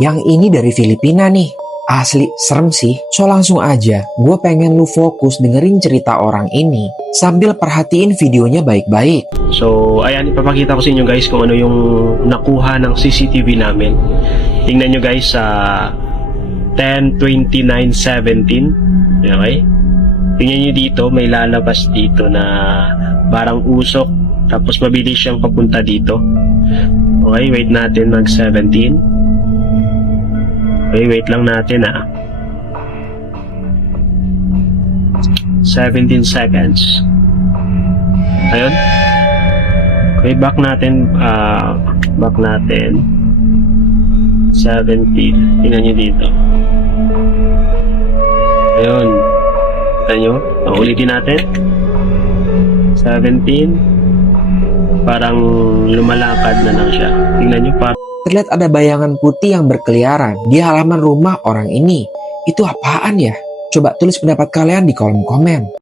Yang ini dari Filipina nih. Asli serem sih. So langsung aja, gue pengen lu fokus dengerin cerita orang ini sambil perhatiin videonya baik-baik. So, ayan, ipapakita ko sa inyo guys kung ano yung nakuha ng CCTV namin. Tingnan nyo guys sa 10:29:17. Okay? Tingnan nyo dito, may lalabas dito na parang usok. Tapos mabilis siyang papunta dito. Okay, wait natin mag-17. Okay, wait lang natin 17 seconds. Ayun. Okay, back natin 17. Tingnan nyo dito. Ayun. Kita nyo? Ulitin natin. 17. Parang lumalakad na lang siya. Tingnan nyo, parang Terlihat ada bayangan putih yang berkeliaran di halaman rumah orang ini. Itu apaan ya? Coba tulis pendapat kalian di kolom komen.